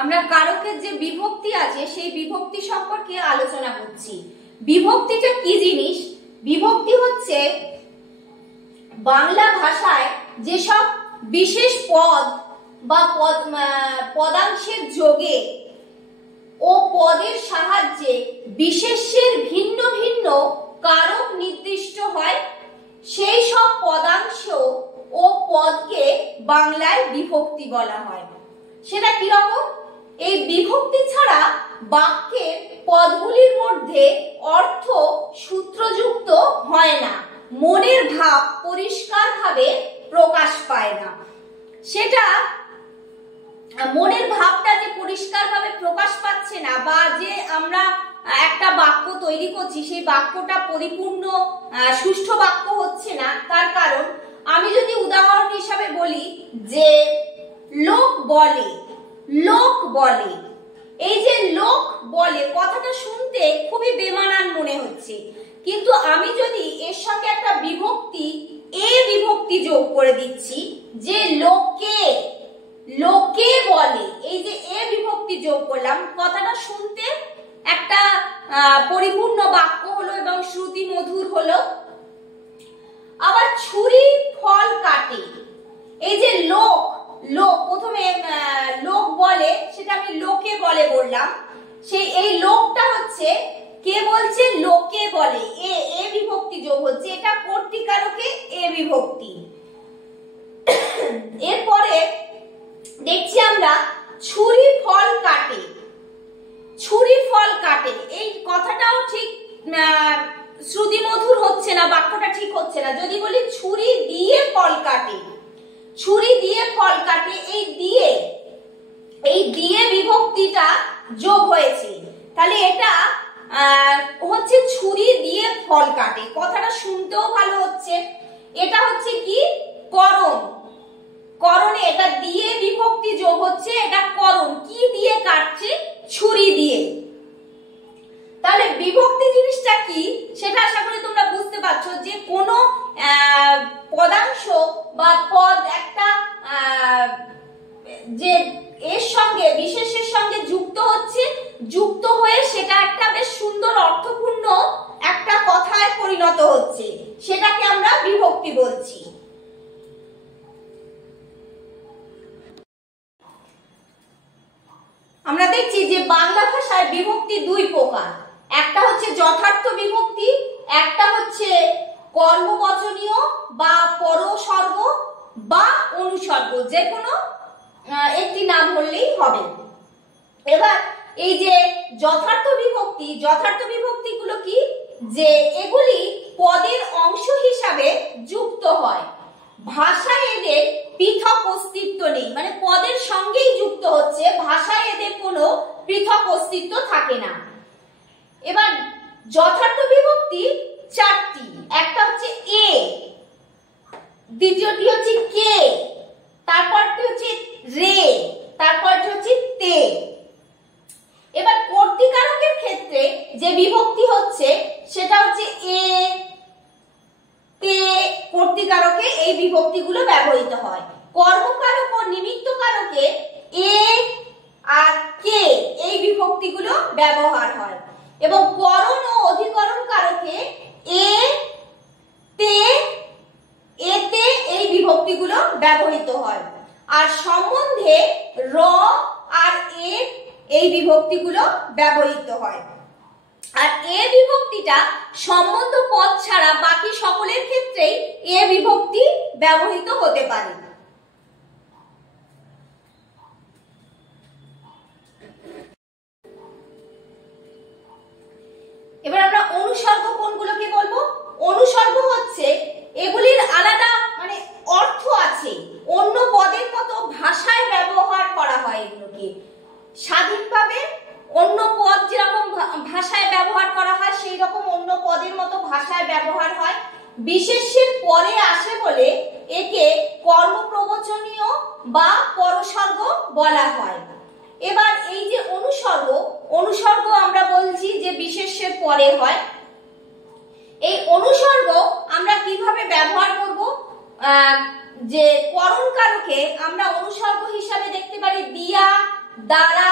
আমরা কারকের যে বিভক্তি আছে সেই বিভক্তি সম্পর্কে আলোচনা করছি। বিভক্তিটা কি জিনিস? বিভক্তি হচ্ছে বাংলা ভাষায় যেসব বিশেষ পদ বা পদাংশের যোগে ও পদের সাহায্যে বিশেষ্যের ভিন্ন ভিন্ন কারক নির্দিষ্ট হয়, সেই সব পদাংশ ও পদকে বাংলায় বিভক্তি বলা হয়। সেটা কিরকম? এই বিভক্তি ছাড়া বাক্যের পদগুলির মধ্যে অর্থ সূত্রযুক্ত হয় না, মনের ভাব পরিষ্কারভাবে প্রকাশ পায় না। সেটা মনের ভাবটা যে পরিষ্কারভাবে প্রকাশ পাচ্ছে না, বা যে আমরা একটা বাক্য তৈরি করছি সেই বাক্যটা পরিপূর্ণ সুষ্ঠু বাক্য হচ্ছে না, তার কারণ আমি যদি উদাহরণ হিসাবে বলি যে লোক বলে, লোক বলে, এই যে লোক বলে কথাটা শুনতে খুবই বেমানান মনে হচ্ছে, কিন্তু আমি যদি এর সঙ্গে একটা বিভক্তি এ বিভক্তি যোগ করে দিচ্ছি যে লোকে, লোকে বলে, এই যে এ বিভক্তি যোগ করলাম, কথাটা শুনতে একটা পরিপূর্ণ বাক্য হলো এবং শ্রুতি মধুর হলো। আবার ছুরি ফল কাটে, এই যে লোক, লোক প্রথমে লোক বলে সেটা আমি লোকে বলে বললাম, সেই এই লোকটা হচ্ছে কে বলছে? লোকে বলে, এ বিভক্তি যোগ হচ্ছে, এটা কর্তৃকারকে এ বিভক্তি। এরপরে দেখছি আমরা ছুরি ফল কাটে, ছুরি ফল কাটে, এই কথাটাও ঠিক শ্রুতি মধুর হচ্ছে না, বাক্যটা ঠিক হচ্ছে না। যদি বলি ছুরি দিয়ে ফল কাটে, ছুরি দিয়ে ফল কাটে, এই দিয়ে বিভক্তিটা যোগ হয়েছে, তাহলে এটা হচ্ছে ছুরি দিয়ে ফল কাটে, কথাটা শুনতেও ভালো হচ্ছে। এটা হচ্ছে কি? করণ, করণে এটা দিয়ে বিভক্তি যোগ হচ্ছে, এটা করণ, কি দিয়ে কাটছে? ছুরি দিয়ে। তাহলে বিভক্তি জিনিসটা কি সেটা আশা করি তোমরা বুঝতে পারছো, যে কোনো পদাংশ বা পদ একটা যে এর সঙ্গে বিশেষের সঙ্গে যুক্ত হচ্ছে, যুক্ত হয়ে সেটা একটা বেশ সুন্দর অর্থপূর্ণ একটা কথায় পরিণত হচ্ছে, সেটাকে আমরা বিভক্তি বলছি। আমরা দেখছি যে বাংলা ভাষায় বিভক্তি দুই প্রকার, একটা হচ্ছে যথার্থ বিভক্তি, একটা হচ্ছে কর্মবচনীয় বা পরসর্গ বা অনুসর্গ, যে কোনো একটি নাম বললেই হবে। এবার এই যে যথার্থ বিভক্তি, যথার্থ বিভক্তি গুলো কি? যে এগুলি পদের অংশ হিসাবে যুক্ত হয়, ভাষায় এদের পৃথক অস্তিত্ব নেই, মানে পদের সঙ্গেই যুক্ত হচ্ছে, ভাষায় এদের কোনো পৃথক অস্তিত্ব থাকে না। এবার যথার্থ বিভক্তি চারটি, একটা হচ্ছে এ, দ্বিতীয়টি হচ্ছে কে, তারপরটি হচ্ছে রে, তারপরটি হচ্ছে তে। এবার কর্তৃকারকের ক্ষেত্রে যে বিভক্তি হচ্ছে সেটা হচ্ছে এ, তে, কর্তৃকারকে এই বিভক্তিগুলো ব্যবহৃত হয়। কর্মকারক ও নিমিত্তকারকে এ আর কে এই বিভক্তিগুলো ব্যবহার হয়, এবং করণ ও অধিকরণ কারকে এ, তে, এতে এই বিভক্তিগুলো ব্যবহৃত হয়। আর সম্বন্ধে র আর এ এই বিভক্তিগুলো ব্যবহৃত হয়। আর এ বিভক্তিটা সম্বন্ধ পদ ছাড়া বাকি সকলের ক্ষেত্রেই এ বিভক্তি ব্যবহৃত হতে পারে। এবার আমরা অনুসর্গ কোনগুলোকে বলবো? অনুসর্গ হচ্ছে এগুলির আলাদা মানে অর্থ আছে, অন্য পদের মতো ভাষায় ব্যবহার করা হয়, এগুলোকে স্বাধীনভাবে অন্য পদ যেরকম ভাষায় ব্যবহার করা হয় সেই রকম অন্য পদের মতো ভাষায় ব্যবহার হয়, বিশেষ্যের পরে আসে বলে একে কর্মপ্রবচনীয় বা পরসর্গ বলা হয়। এবার এই যে অনুসর্গ, অনুসর্গ আমরা বলছি যে বিশেষ্যের পরে হয়, এই অনুসর্গ আমরা কিভাবে ব্যবহার করব? যে করণ কারকে আমরা অনুসর্গ হিসাবে দেখতে পারি দিয়া, দ্বারা,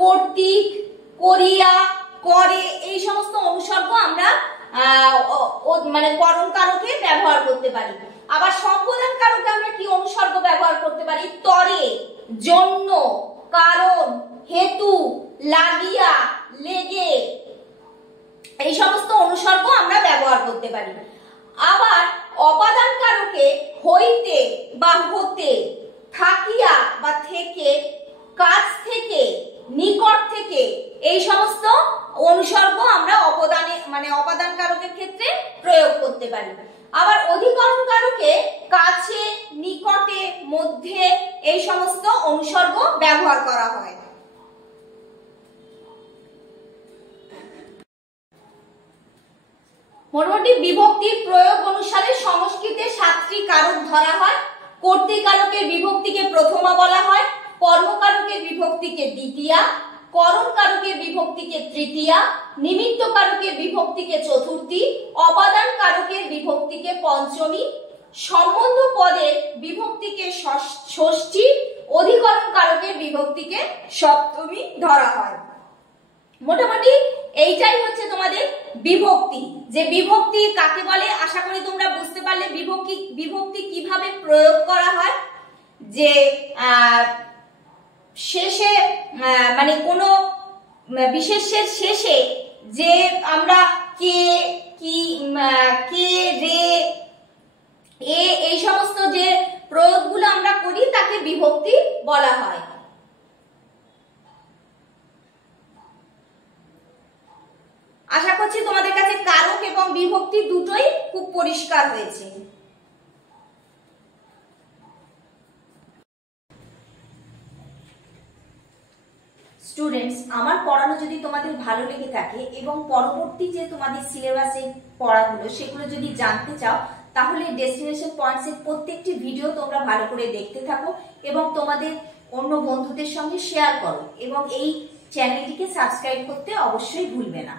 কর্তৃক, করিয়া, করে, এই সমস্ত অনুসর্গ আমরা মানে করণ কারকে ব্যবহার করতে পারি। আবার সম্বোধন কারকে আমরা কি অনুসর্গ ব্যবহার করতে পারি? তরে, জন্য, কারণ, হেতু, লাগিয়া, লেগে, এই সমস্ত অনুসর্গ আমরা ব্যবহার করতে পারি। আবার অপাদান কারকে হইতে বা হতে, থাকিয়া বা থেকে, কাছ থেকে, নিকট থেকে, এই সমস্ত অনুসর্গ আমরা অপাদান কারকের ক্ষেত্রে প্রয়োগ করতে পারি। আবার অধিকরণ কারকে কাছে, নিকটে, মধ্যে, এই সমস্ত অনুসর্গ ব্যবহার করা হয়। মোটামুটি বিভক্তির প্রয়োগ অনুসারে সংস্কৃতে 7টি কারক ধরা হয়। কর্তৃকারকের বিভক্তিকে প্রথমা বলা হয়, কর্মকারকের বিভক্তিকে দ্বিতীয়া, করণ কারকের বিভক্তিকে তৃতীয়া, নিমিত্ত কারকের বিভক্তিকে চতুর্থী, অপাদান কারকের বিভক্তিকে পঞ্চমী, সম্বন্ধ পদের বিভক্তিকে ষষ্ঠী, অধিকরণ কারকের বিভক্তিকে সপ্তমী ধরা হয়। মোটামুটি এইটাই হচ্ছে তোমাদের বিভক্তি। যে বিভক্তি কাকে বলে আশা করি তোমরা বুঝতে পারলে। বিভক্তি কিভাবে প্রয়োগ করা হয়, যে শেষে মানে কোনো বিশেষের শেষে যে আমরা কে, কি, কে, রে, এই সমস্ত যে প্রয়োগগুলো আমরা করি তাকে বিভক্তি বলা হয়। আশা করছি তোমাদের কাছে কারক এবং বিভক্তি দুটোই খুব পরিষ্কার হয়েছে। স্টুডেন্টস, আমার পড়ানো যদি তোমাদের ভালো লেগে থাকে এবং পরবর্তী যে তোমাদের সিলেবাসে পড়াগুলো সেগুলো যদি জানতে চাও, তাহলে ডেস্টিনেশন পয়েন্টস এর প্রত্যেকটি ভিডিও তোমরা ভালো করে দেখতে থাকো এবং তোমাদের অন্য বন্ধুদের সঙ্গে শেয়ার করো এবং এই চ্যানেলটিকে সাবস্ক্রাইব করতে অবশ্যই ভুলবে না।